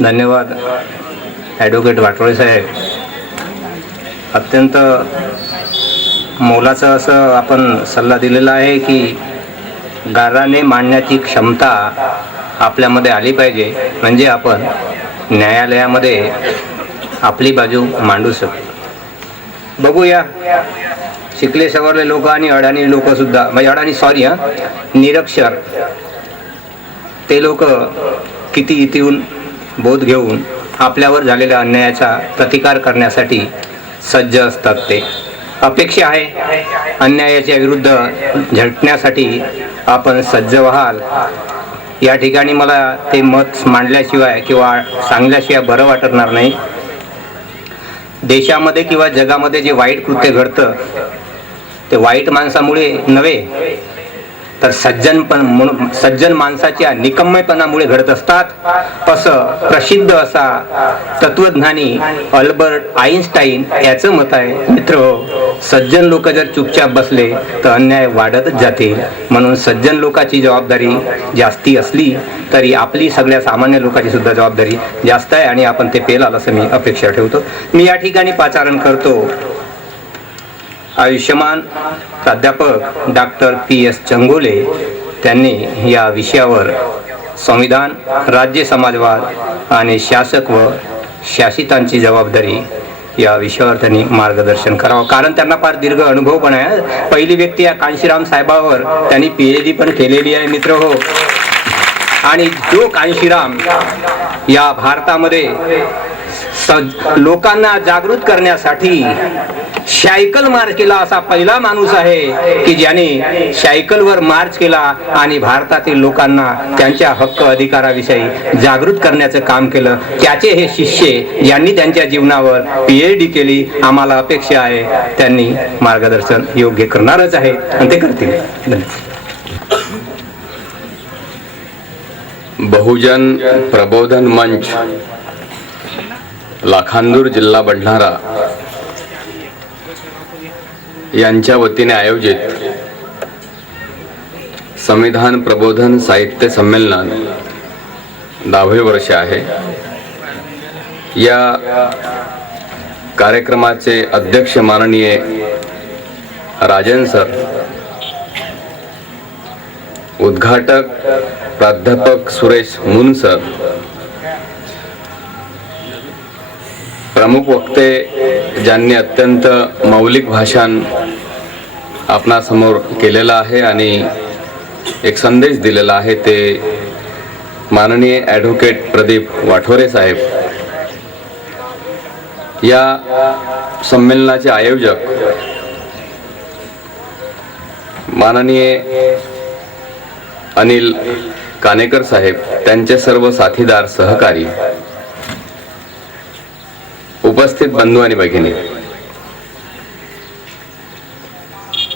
धन्यवाद ॲडव्होकेट वाटोळे साहेब. अत्यंत मोलाचा असं आपण सल्ला दिलेला आहे की गाऱ्हाणे मांडण्याची क्षमता आपल्यामध्ये आली पाहिजे, म्हणजे आपण न्यायालयामध्ये आपली बाजू मांडू शकतो. बघूया, शिकले सवरले लोक आणि अडाणी लोकसुद्धा, म्हणजे अडाणी निरक्षर ते लोक किती इथून बोध घेऊन आपल्यावर झालेल्या अन्यायाचा प्रतिकार करण्यासाठी सज्ज असतात. ते अपेक्षा आहे अन्यायाच्या विरुद्ध झटण्यासाठी आपण सज्ज व्हाल. या ठिकाणी मला ते मत मांडल्याशिवाय किंवा सांगल्याशिवाय बरं वाटणार नाही. देशामध्ये किंवा जगामध्ये जे वाईट कृत्य घडतं ते वाईट माणसामुळे नव्हे, तर सज्जन माणसाच्या निकम्मेपणामुळे घडत असतात, असं प्रसिद्ध असा तत्वज्ञानी अल्बर्ट आईन्स्टाईन याचं मत आहे. मित्र, सज्जन लोक जर चुपचाप बसले तर अन्याय वाढतच जातील. म्हणून सज्जन लोकांची जबाबदारी जास्ती असली तरी आपली सगळ्या सामान्य लोकांची सुद्धा जबाबदारी जास्त आहे आणि आपण ते पेलाल असं मी अपेक्षा ठेवतो. मी या ठिकाणी पाचारण करतो आयुष्यमान प्राध्यापक डॉक्टर PS चंगोले. त्यांनी या विषयावर संविधान, राज्य समाजवाद आणि शासक व शासितांची जबाबदारी या विषयावर त्यांनी मार्गदर्शन करावं, कारण त्यांना फार दीर्घ अनुभव पण आहे. पहिली व्यक्ती या कांशीराम साहेबावर त्यांनी PhD पण केलेली आहे मित्र हो. आणि जो कांशीराम या भारतामध्ये लोकांना जागृत करण्यासाठी सायकल मार्च केला असा पहिला माणूस आहे की ज्याने सायकलवर मार्च केला आणि भारतातील लोकांना त्यांच्या हक्क अधिकाराविषयी जागृत करण्याचं काम केलं. त्याचे हे शिष्य ज्यांनी त्यांच्या जीवनावर PhD केली, आम्हाला अपेक्षा आहे त्यांनी मार्गदर्शन योग्य करणारच आहे आणि ते करतील. धन्यवाद. बहुजन प्रबोधन मंच, लाखांदूर, जिल्हा बुलढाणा यांच्या वतीने आयोजित संविधान प्रबोधन साहित्य संमेलन 10वे वर्ष आहे. या कार्यक्रमाचे अध्यक्ष माननीय राजन सर, उद्घाटक प्राध्यापक सुरेश मुन सर, प्रमुख वक्ते ज्यांनी अत्यंत मौलिक भाषण आपणासमोर केलेलं आहे आणि एक संदेश दिलेला आहे, ते माननीय ॲडव्होकेट प्रदीप वाठोरे साहेब. या संमेलनाचे आयोजक माननीय अनिल कानेकर साहेब, त्यांचे सर्व साथीदार सहकारी, उपस्थित बंधू आणि भगिनी.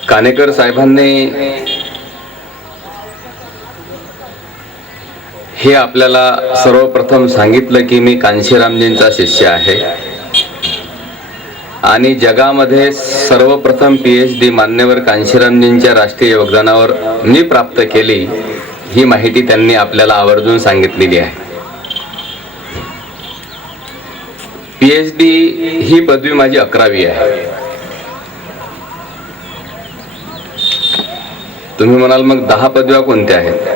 कानेकर साहेबांनी हे आपल्याला सर्वप्रथम सांगितलं की मी कांशीरामजींचा शिष्य आहे आणि जगामध्ये सर्वप्रथम PhD मान्यवर कांशीरामजींच्या राष्ट्रीय योगदानावर मी प्राप्त केली, ही माहिती त्यांनी आपल्याला आवर्जून सांगितलेली आहे. PhD ही पदवी माझी 11वी आहे. तुम्ही म्हणाल मग 10 पदव्या कोणत्या आहेत?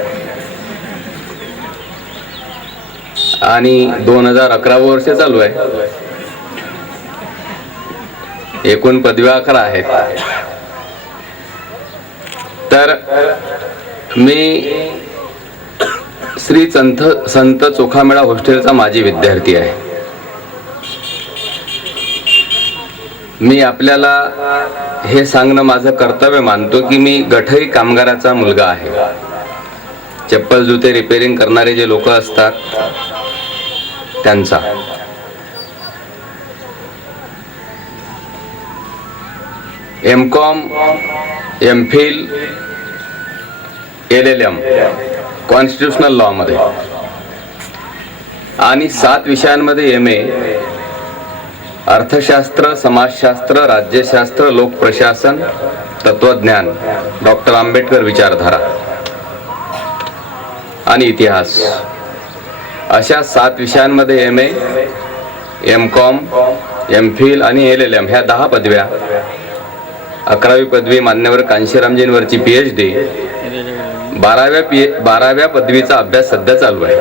आणि 2011 वर्ष चालू आहे, एकूण पदव्या 11 आहेत. तर मी श्री संत चोखामेळा हॉस्टेलचा माजी विद्यार्थी आहे. मी आपल्याला हे सांगणं माझं कर्तव्य मानतो की मी गठई कामगाराचा मुलगा आहे. चप्पल जुते रिपेअरिंग करणारे जे लोक असतात त्यांचा. MCom, MPhil, LLM constitutional law मध्ये आणि 7 विषयांमध्ये MA, अर्थशास्त्र, समाजशास्त्र, राज्यशास्त्र, लोकप्रशासन, तत्वज्ञान, डॉक्टर आंबेडकर विचारधारा आणि इतिहास अशा 7 विषयांमध्ये MA, MCOM, MPhil आणि LLM ह्या 10 पदव्या, 11वी पदवी मान्यवर कांशीरामजींवरची PhD, 12व्या पदवीचा अभ्यास सध्या चालू आहे.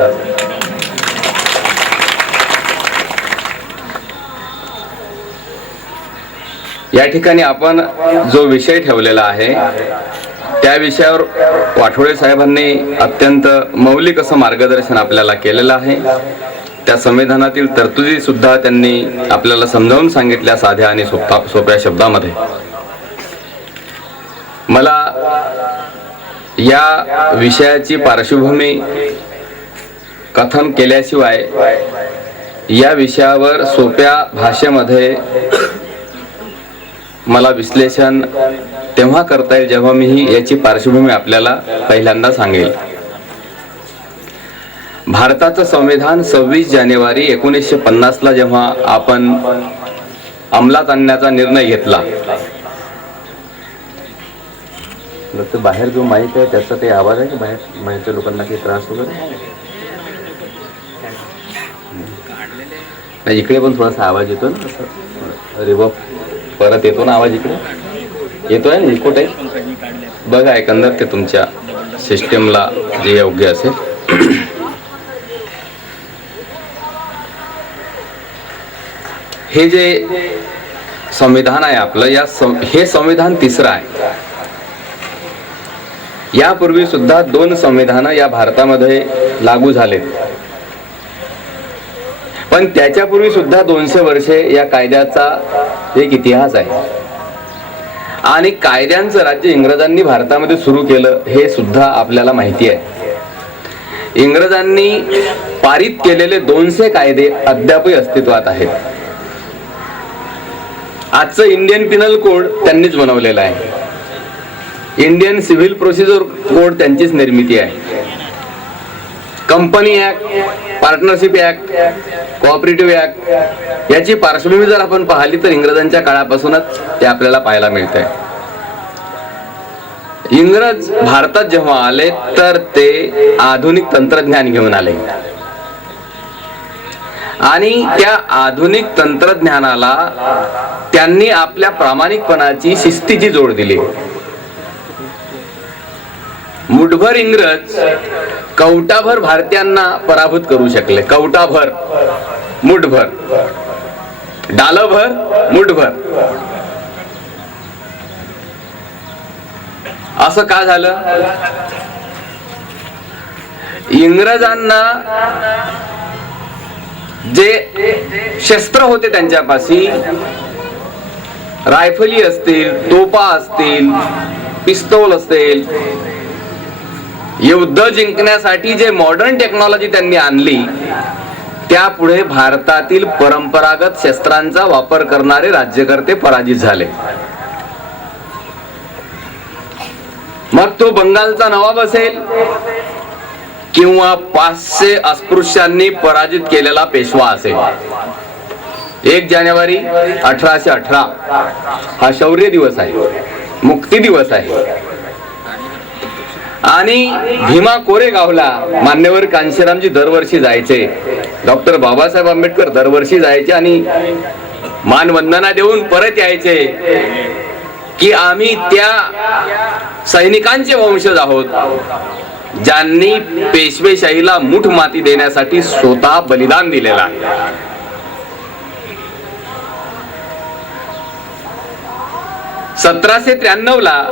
या ठिकाणी आपण जो विषय ठेवलेला आहे त्या विषयावर वाठोळे साहेबांनी अत्यंत मौलिक असं मार्गदर्शन आपल्याला केलेलं आहे. त्या संविधानातील तरतुदी सुद्धा त्यांनी आपल्याला समजावून सांगितल्या साध्या आणि सोप्या शब्दामध्ये. मला या विषयाची पार्श्वभूमी कथन केल्याशिवाय या विषयावर सोप्या भाषेमध्ये मला विश्लेषण तेव्हा करता येईल जेव्हा मी याची पार्श्वभूमी आपल्याला पहिल्यांदा सांगेल. भारताचं संविधान 26 जानेवारी 1950 ला जेव्हा आपण अंमलात आणण्याचा निर्णय घेतला, बाहेर जो माईक आहे त्याचा काही आवाज आहे की बाहेर माईकच्या लोकांना काही त्रास वगैरे नाही? इकडे पण थोडासा आवाज येतो ना, रिवर्ब परत येतो ना आवाज, इकडे येतोय ना, इकोट आहे बघा एकंदर ते तुमच्या सिस्टीमला जे योग्य असेल. हे जे संविधान आहे आपलं, हे संविधान तिसरं आहे. यापूर्वी सुद्धा 2 संविधानं या भारतामध्ये लागू झालेत, पण त्याच्यापूर्वी सुद्धा 200 वर्षे या कायद्याचा एक इतिहास आहे. आणि कायद्यांचं राज्य इंग्रजांनी भारतामध्ये सुरू केलं हे सुद्धा आपल्याला माहिती आहे. इंग्रजांनी पारित केलेले 200 कायदे अद्यापही अस्तित्वात आहेत. आजचं इंडियन पिनल कोड त्यांनीच बनवलेला आहे. इंडियन सिव्हिल प्रोसिजर कोड त्यांचीच निर्मिती आहे. Company act, partnership act, cooperative act याची पार्श्वभूमी जर आपण पाहिली तर इंग्रजांच्या काळापासूनच ते आपल्याला पाहायला मिळते. इंग्रज भारतात जेव्हा आले तर ते आधुनिक तंत्रज्ञान घेऊन आले आणि त्या आधुनिक तंत्रज्ञानाला त्यांनी आपल्या प्रामाणिकपणाची, शिस्तीची जोड दिली. मुठभर इंग्रज कवटाभर भारतीयांना पराभूत करू शकले. कवटाभर, मुठभर, डालभर, मुठभर. असं का झालं? इंग्रजांना जे शस्त्र होते त्यांच्यापाशी, रायफली असतील, तोफा असतील, पिस्तूल असतील, युद्ध जिंकण्यासाठी जे मॉडर्न टेक्नॉलॉजी त्यांनी आणली त्यापुढे भारतातील परंपरागत शस्त्रांचा वापर करणारे राज्यकर्ते पराजित झाले. मग तो बंगालचा नवाब असेल किंवा 500 अस्पृश्यांनी पराजित केलेला पेशवा असेल. 1 जानेवारी 1818 हा शौर्य दिवस आहे, मुक्ती दिवस आहे. आणि भीमा कोरेगावला मान्यवर कांशीरामजी दरवर्षी जायचे, डॉक्टर बाबासाहेब आंबेडकर दरवर्षी जायचे आणि मानवंदना देऊन परत यायचे की आम्ही त्या सैनिकांचे वंशज आहोत ज्यांनी पेशवेशाहीला मुठ माती देण्यासाठी स्वतः बलिदान दिलेलं आहे. ला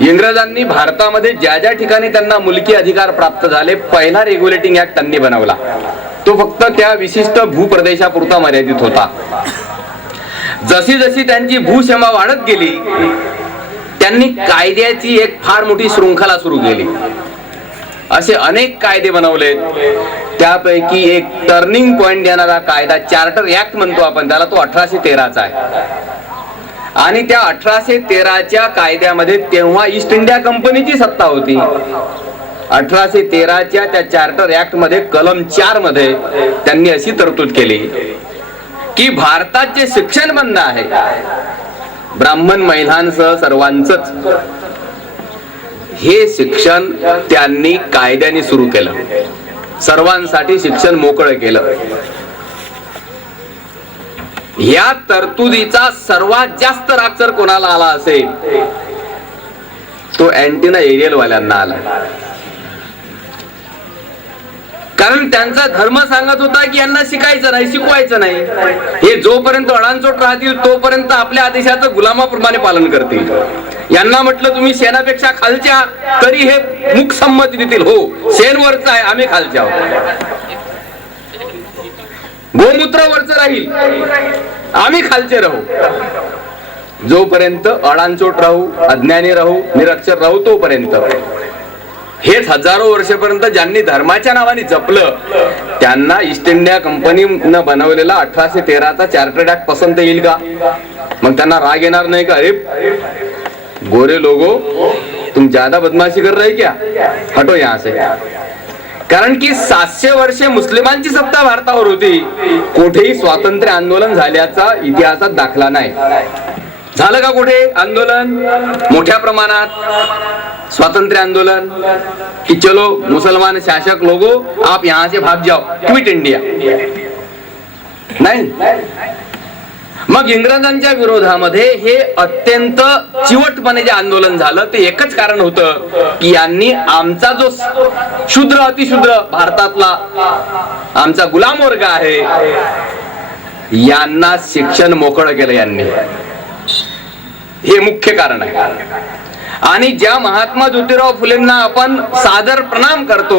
इंग्रजांनी भारतामध्ये ज्या ज्या ठिकाणी त्यांना मुलकी अधिकार प्राप्त झाले, पहिला रेग्युलेटिंग ऍक्ट त्यांनी बनवला. तो फक्त त्या विशिष्ट भूप्रदेशापुरता मर्यादित होता. जशी जशी त्यांची भूसीमा वाढत गेली त्यांनी कायद्याची एक फार मोठी शृंखला सुरू केली. असे अनेक कायदे बनवले. त्यापैकी एक टर्निंग पॉइंट देणारा कायदा चार्टर ऍक्ट म्हणतो आपण त्याला, तो 1813चा आहे. आणि त्या 1813च्या कायद्यामध्ये तेव्हा ईस्ट इंडिया कंपनीची सत्ता होती. 1813च्या त्या चार्टर ऍक्ट मध्ये कलम 4 मध्ये त्यांनी अशी तरतूद केली की भारतात जे शिक्षण बंद आहे, ब्राह्मण महिलांसह सर्वांचंच, हे शिक्षण त्यांनी कायद्याने सुरू केलं. सर्वांसाठी शिक्षण मोकळं केलं. या तरतुदीचा सर्वात जास्त राग जर कोणाला आला असेल तो अँटिना एरियल वाल्यांना आला. कारण त्यांचा धर्म सांगत होता की यांना शिकायचं नाही, शिकवायचं नाही. हे जोपर्यंत अडाणचोट राहतील तोपर्यंत आपल्या आदेशाचं गुलामाप्रमाणे पालन करतील. यांना म्हटलं तुम्ही शेणापेक्षा खालच्या, तरी हे मुख संमती देतील. हो, शेण वरचं आहे, आम्ही खालच्या आहोत. गोमूत्र वरचं राहील, आम्ही खालचे राहू. जोपर्यंत अडाणचोट राहू, अज्ञानी राहू, निरक्षर राहू तोपर्यंत. हेच हजारो वर्षापर्यंत ज्यांनी धर्माच्या नावाने जपलं त्यांना ईस्ट इंडिया कंपनीनं बनवलेला 1813चा चार्टर्ड ऍक्ट पसंत येईल का? मग त्यांना राग येणार नाही का? अरे गोरे लोगो, तुम ज्यादा बदमाशी कर रहे क्या, हटो यहां से. कारण की 700 वर्षे मुस्लिमांची सत्ता भारतावर होती. कुठेही स्वातंत्र्य आंदोलन झाल्याचा इतिहासात दाखला नाही. झालं का कुठे आंदोलन मोठ्या प्रमाणात, स्वातंत्र्य आंदोलन? कि चलो मुसलमान शासक लोगो आप यहां से भाग जाओ, क्विट इंडिया? नाही. मग इंग्रजांच्या विरोधामध्ये हे अत्यंत चिवटपणे जे आंदोलन झालं ते एकच कारण होतं की यांनी आमचा जो शूद्र अतिशूद्र भारतातला आमचा गुलाम वर्ग आहे यांना शिक्षण मोकळं केलं यांनी. हे मुख्य कारण आहे. आणि ज्या महात्मा ज्योतिराव फुलेंना आपण सादर प्रणाम करतो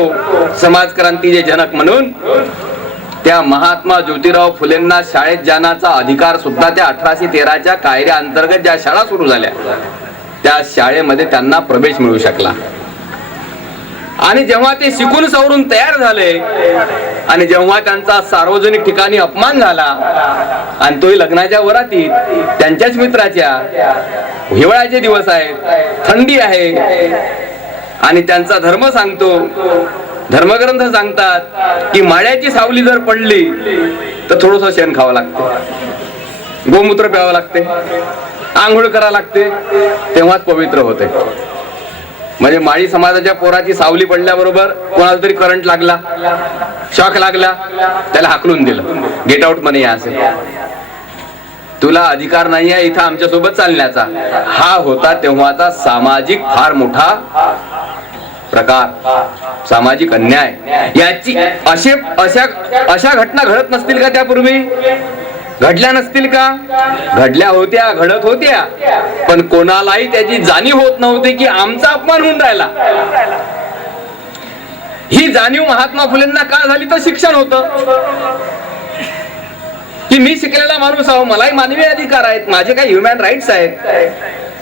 समाज क्रांतीचे जनक म्हणून, त्या महात्मा ज्योतिराव फुलेंना शाळेत जाण्याचा अधिकार सुद्धा त्या 1813च्या कायद्या अंतर्गत ज्या शाळा सुरू झाल्या त्या शाळेमध्ये त्यांना प्रवेश मिळू शकला. आणि जेव्हा ते शिकून सवरून तयार झाले आणि जेव्हा त्यांचा सार्वजनिक ठिकाणी अपमान झाला आणि तोही लग्नाच्या वरातीत त्यांच्याच मित्राच्या, हिवाळ्याचे दिवस आहेत, थंडी आहे आणि त्यांचा धर्म सांगतो, धर्मग्रंथ सांगतात की माळ्याची सावली जर पडली तर थोडंसं शेण खावं लागते, गोमूत्र प्यावं लागते, आंघोळ करावं लागते, तेव्हाच पवित्र होते. म्हणजे माळी समाजाच्या पोराची सावली पडल्याबरोबर कोणाला तरी करंट लागला, शॉक लागला, त्याला हाकलून दिलं, गेट आउट म्हणे असे, तुला अधिकार नाही आहे इथं आमच्या सोबत चालण्याचा. हा होता तेव्हाचा सामाजिक फार मोठा प्रकार, सामाजिक अन्याय. याची अशा घटना घडत नसतील का? त्यापूर्वी घडल्या नसतील का? घडल्या होत्या, घडत होत्या, पण कोणालाही त्याची जाणीव होत नव्हती की आमचा अपमान होऊन राहिला. ही जाणीव महात्मा फुलेंना का झाली? तर शिक्षण होतं की मी शिकलेला माणूस आहो, मलाही मानवी अधिकार आहेत, माझे काही ह्युमन राईट्स आहेत,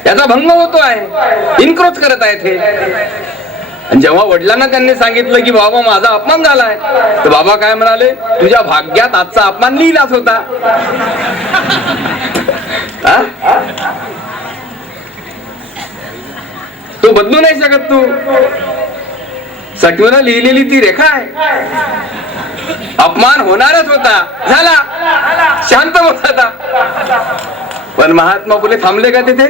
याचा भंग होतो आहे, इन्क्रोच करत आहेत हे. आणि जेव्हा वडिलांना त्यांनी सांगितलं की बाबा माझा अपमान झालाय, तर बाबा काय म्हणाले? तुझ्या भाग्यात आजचा अपमान लिहिलाच होता. तो बदलू नाही शकत, तू सटवीनं लिहिलेली ती रेखा आहे. अपमान होणारच होता, झाला, शांत होत होता. पण महात्मा फुले थांबले का तिथे?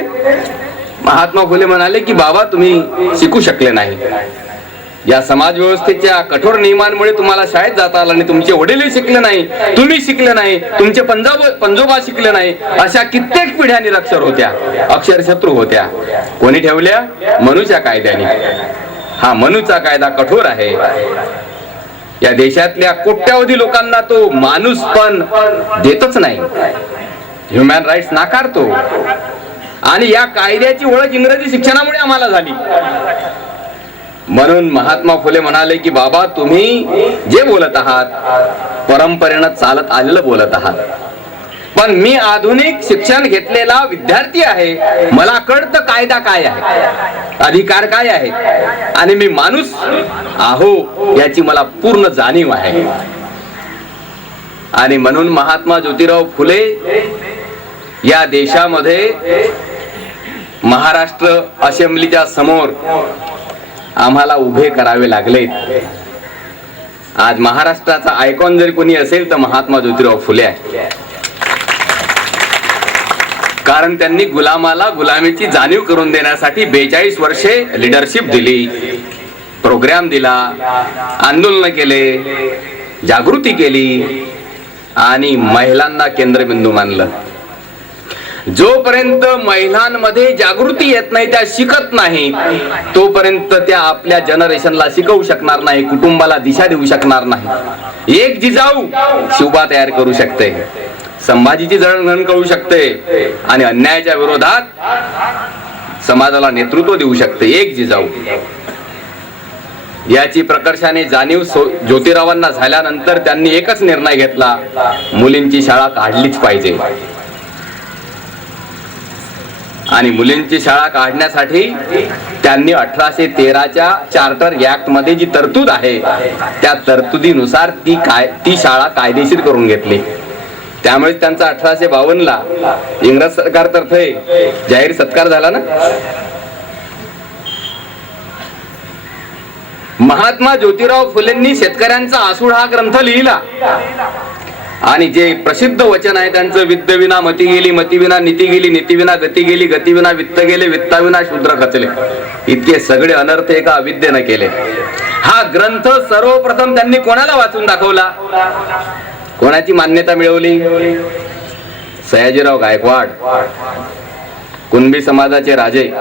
महात्मा फुले म्हणाले की बाबा तुम्ही शिकू शकले नाही, या समाज व्यवस्थेच्या कठोर नियमांमुळे तुम्हाला शाळेत जाता आलं नाही, तुमचे वडीलही शिकले नाही, तुम्ही शिकले नाही, तुमचे पंजोबा शिकले नाही, अशा कित्येक पिढ्या निरक्षर होत्या, अक्षरशत्रू होत्या. कोणी ठेवल्या? मनूच्या कायद्याने. हा मनूचा कायदा कठोर आहे. या देशातल्या कोट्यावधी लोकांना तो माणूस पण देतच नाही, ह्युमन राईट्स नाकारतो. आणि या कायद्याची ओळख इंग्रजी शिक्षणामुळे आम्हाला झाली. म्हणून महात्मा फुले म्हणाले की बाबा तुम्ही जे बोलत आहात परंपरेनं चालत आलेलं बोलत आहात, पण मी आधुनिक शिक्षण घेतलेला विद्यार्थी आहे, मला कळतं कायदा काय आहे, अधिकार काय आहे, आणि मी माणूस आहो याची मला पूर्ण जाणीव आहे. आणि म्हणून महात्मा ज्योतिराव फुले या देशामध्ये महाराष्ट्र असेंब्लीच्या समोर आम्हाला उभे करावे लागले. आज महाराष्ट्राचा आयकॉन जरी कोणी असेल तर महात्मा ज्योतिराव फुले आहे. कारण त्यांनी गुलामाला गुलामीची जाणीव करून देण्यासाठी 42 वर्षे लीडरशिप दिली. प्रोग्राम दिला, आंदोलन केले, जागृती केली आणि महिलांना केंद्रबिंदू मानलं. जोपर्यंत महिलांमध्ये जागृती येत नाही, त्या शिकत नाही, तोपर्यंत त्या आपल्या जनरेशनला शिकवू शकणार नाही, कुटुंबाला दिशा देऊ शकणार नाही. एक जिजाऊ शिवबा तयार करू शकते, संभाजीची जळणघळण करू शकते आणि अन्यायाच्या विरोधात समाजाला नेतृत्व देऊ शकते. एक जिजाऊ. याची प्रकर्षाने जाणीव ज्योतिरावांना झाल्यानंतर त्यांनी एकच निर्णय घेतला, मुलींची शाळा काढलीच पाहिजे. आणि मुलींची शाळा काढण्यासाठी त्यांनी 1813च्या चार्टर ऍक्ट मध्ये जी तरतूद आहे त्या तरतुदीनुसार ती शाळा कायदेशीर करून घेतली. त्यामुळे त्यांचा 1852ला इंग्रज सरकारतर्फे जाहीर सत्कार झाला ना. महात्मा ज्योतिराव फुलेंनी शेतकऱ्यांचा आसूड हा ग्रंथ लिहिला आणि जे प्रसिद्ध वचन आहे त्यांचं, विद्य विना मती गेली, मती विना नीती गेली, नीती विना गती गेली, गती विना वित्त गेले, वित्ताविना शूद्र खचले. इतके सगळे अनर्थ एका अविद्येने केले. हा ग्रंथ सर्वप्रथम त्यांनी कोणाला वाचून दाखवला, कोणाची मान्यता मिळवली? सयाजीराव गायकवाड, कुणबी समाजाचे राजे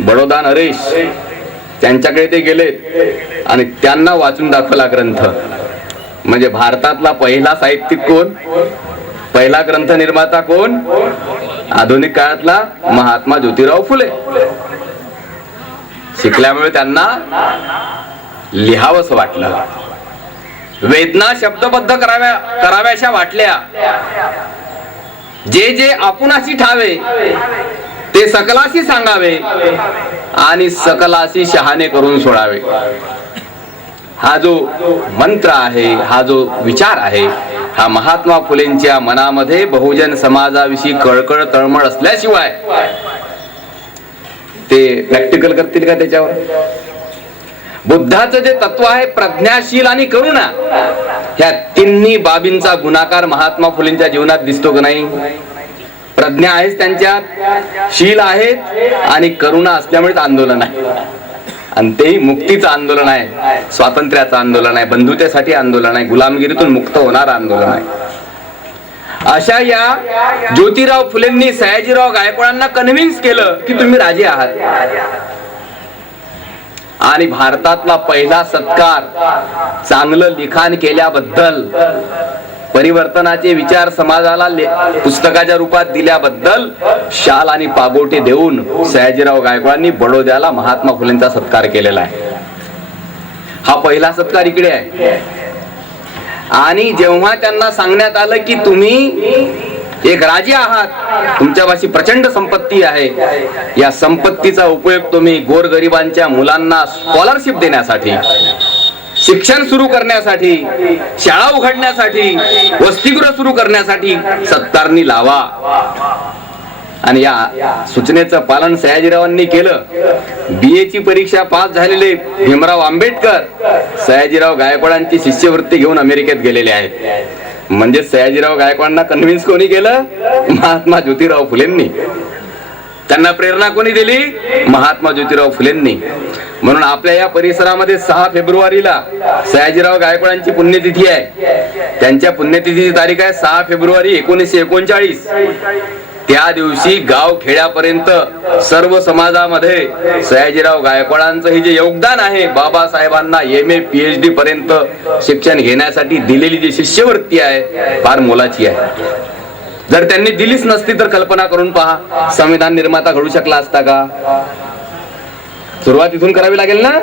बडोदा नरेश, त्यांच्याकडे ते गेले आणि त्यांना वाचून दाखवला ग्रंथ. म्हणजे भारतातला पहिला साहित्यिक कोण, पहिला ग्रंथ निर्माता कोण? आधुनिक काळातला महात्मा ज्योतिराव फुले. शिकल्यामुळे त्यांना लिहावंस वाटलं, वेदना शब्दबद्ध कराव्याशा वाटल्या. जे जे आपुनाशी ठावे ते सकलाशी सांगावे आणि सकलाशी शहाणे करून सोडावे. हा जो मंत्र आहे, हा जो विचार आहे, हा महात्मा फुलेंच्या मनामध्ये बहुजन समाजाविषयी कळकळ तळमळ असल्याशिवाय ते प्रॅक्टिकल करतील का त्याच्यावर? बुद्धाचं जे तत्व आहे प्रज्ञाशील आणि करुणा, ह्या तिन्ही बाबींचा गुणाकार महात्मा फुलेंच्या जीवनात दिसतो का नाही? प्रज्ञा आहेच त्यांच्यात, शील आहेत आणि करुणा असल्यामुळे आंदोलन आहे. आणि तेही मुक्तीचं आंदोलन आहे, स्वातंत्र्याचं आंदोलन आहे, बंधुतेसाठी आंदोलन आहे, गुलामगिरीतून मुक्त होणार आंदोलन आहे. अशा या ज्योतिराव फुलेंनी सयाजीराव गायकवाडांना कन्व्हिन्स केलं की तुम्ही राजे आहात. आणि भारतातला पहिला सत्कार चांगलं लिखाण केल्याबद्दल, परिवर्तनाचे विचार समाजाला पुस्तकाच्या रूपात दिल्याबद्दल शाल आणि पागोटे देऊन सयाजीराव गायकवाडांनी बडोद्याला महात्मा फुलेंचा सत्कार केलेला आहे. हा पहिला सत्कार इकडे आहे. आणि जेव्हा त्यांना सांगण्यात आलं की तुम्ही एक राजे आहात, तुमच्यापाशी प्रचंड संपत्ती आहे, या संपत्तीचा उपयोग तुम्ही गोरगरिबांच्या मुलांना स्कॉलरशिप देण्यासाठी, शिक्षण सुरू करण्यासाठी, शाळा उघडण्यासाठी, वसतिगृह सुरू करण्यासाठी सत्कारणी लावा. आणि या सूचनेचं पालन सयाजीरावांनी केलं. BA ची परीक्षा पास झालेले भीमराव आंबेडकर सयाजीराव गायकवाडांची शिष्यवृत्ती घेऊन अमेरिकेत गेलेले आहेत. म्हणजे सयाजीराव गायकवाडांना कन्व्हिन्स कोणी केलं? महात्मा ज्योतिराव फुलेंनी. त्यांना प्रेरणा कोणी दिली? महात्मा ज्योतिराव फुलेंनी. म्हणून आपल्या या परिसरामध्ये 6 फेब्रुवारीला सयाजीराव गायकवाडांची पुण्यतिथी आहे. त्यांच्या पुण्यतिथीची तारीख आहे 6 फेब्रुवारी 1939. त्या दिवशी गाव खेड्यापर्यंत सर्व समाजामध्ये सयाजीराव गायकवाडांचं हे जे योगदान आहे, बाबासाहेबांना MA PhD पर्यंत शिक्षण घेण्यासाठी दिलेली जी शिष्यवृत्ती आहे फार मोलाची आहे. जर त्यांनी दिलीच नसती तर कल्पना करून पहा, संविधान निर्माता घडू शकला असता का? सुरुवात इथून करावी लागेल ना.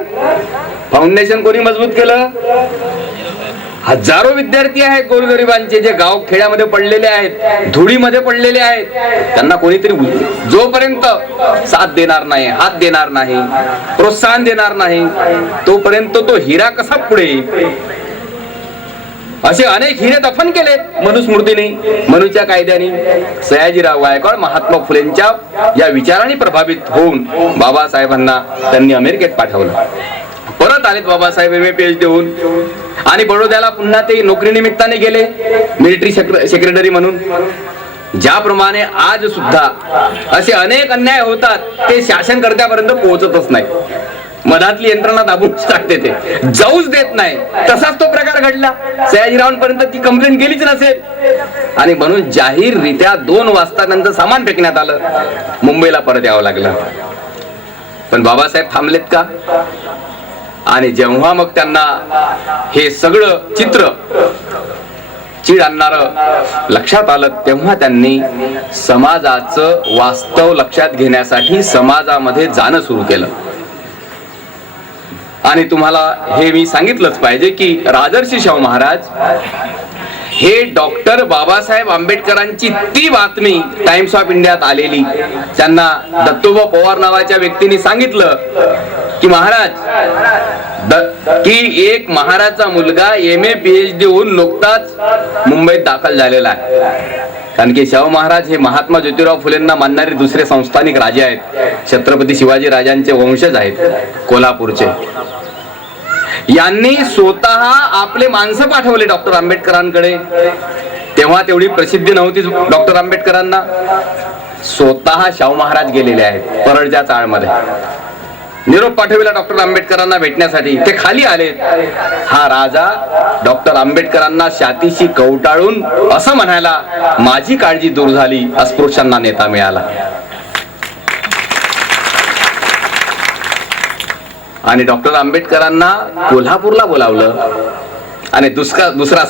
फाउंडेशन कोणी मजबूत केलं? हजारो विद्यार्थी आहेत गोरगरिबांचे, जे गाव खेड्यामध्ये पडलेले आहेत, धुळीमध्ये पडलेले आहेत. त्यांना कोणीतरी जोपर्यंत साथ देणार नाही, हात देणार नाही, प्रोत्साहन देणार नाही, तोपर्यंत तो हिरा कसा पुढे येईल? असे अनेक हिरे दफन केलेत मनुस्मृतीने, मनुच्या कायद्याने. सयाजीराव गायकवाड महात्मा फुलेंच्या या विचारांनी प्रभावित होऊन बाबासाहेबांना त्यांनी अमेरिकेत पाठवलं. परत आलेत बाबासाहेब MA PhD होऊन आणि बडोद्याला पुन्हा ते नोकरी निमित्ताने गेले, मिलिटरी सेक्रेटरी म्हणून. ज्याप्रमाणे आज सुद्धा असे अनेक अन्याय होतात ते शासनकर्त्यापर्यंत पोहोचतच नाही. मधातली यंत्रणा दाबून टाकते, ते जाऊच देत नाही. तसाच तो प्रकार घडला. सयाजीरावांपर्यंत ती कंप्लेंट गेलीच नसेल आणि म्हणून जाहीररित्या 2 वाजता त्यांचं सामान फेकण्यात आलं. मुंबईला परत यावं लागलं. पण बाबासाहेब थांबलेत का? आणि जेव्हा मग त्यांना हे सगळं चित्र चीड आणणारं लक्षात आलं, तेव्हा त्यांनी समाजाचं वास्तव लक्षात घेण्यासाठी समाजामध्ये जाणं सुरू केलं. आणि तुम्हाला हे मी सांगितलंच पाहिजे की राजर्षी शाहू महाराज हे डॉक्टर बाबासाहेब आंबेडकरांची ती बातमी टाइम्स ऑफ इंडियात आलेली, त्यांना दत्तोबा पवार नावाच्या व्यक्तीने सांगितलं की महाराज की एक महाराजचा मुलगा MA PhD होऊन नुकताच मुंबईत दाखल झालेला आहे. कारण की शाहू महाराज हे महात्मा ज्योतिराव फुलेंना मानणारे दुसरे संस्थानिक राजे आहेत. छत्रपती शिवाजी राजांचे वंशज आहेत कोल्हापूरचे. यांनी स्वतः आपले माणसं पाठवले डॉक्टर आंबेडकरांकडे. तेव्हा तेवढी प्रसिद्धी नव्हती डॉक्टर आंबेडकरांना. स्वतः शाहू महाराज गेलेले आहेत परळच्या चाळमध्ये. निरोप पाठविला डॉक्टर आंबेडकरांना भेटण्यासाठी. ते खाली आलेत. हा राजा डॉक्टर आंबेडकरांना छातीशी कवटाळून असं म्हणायला, माझी काळजी दूर झाली, अस्पृश्यांना नेता मिळाला. आणि डॉक्टर आंबेडकरांना कोल्हापूरला बोलावलं आणि दुसरा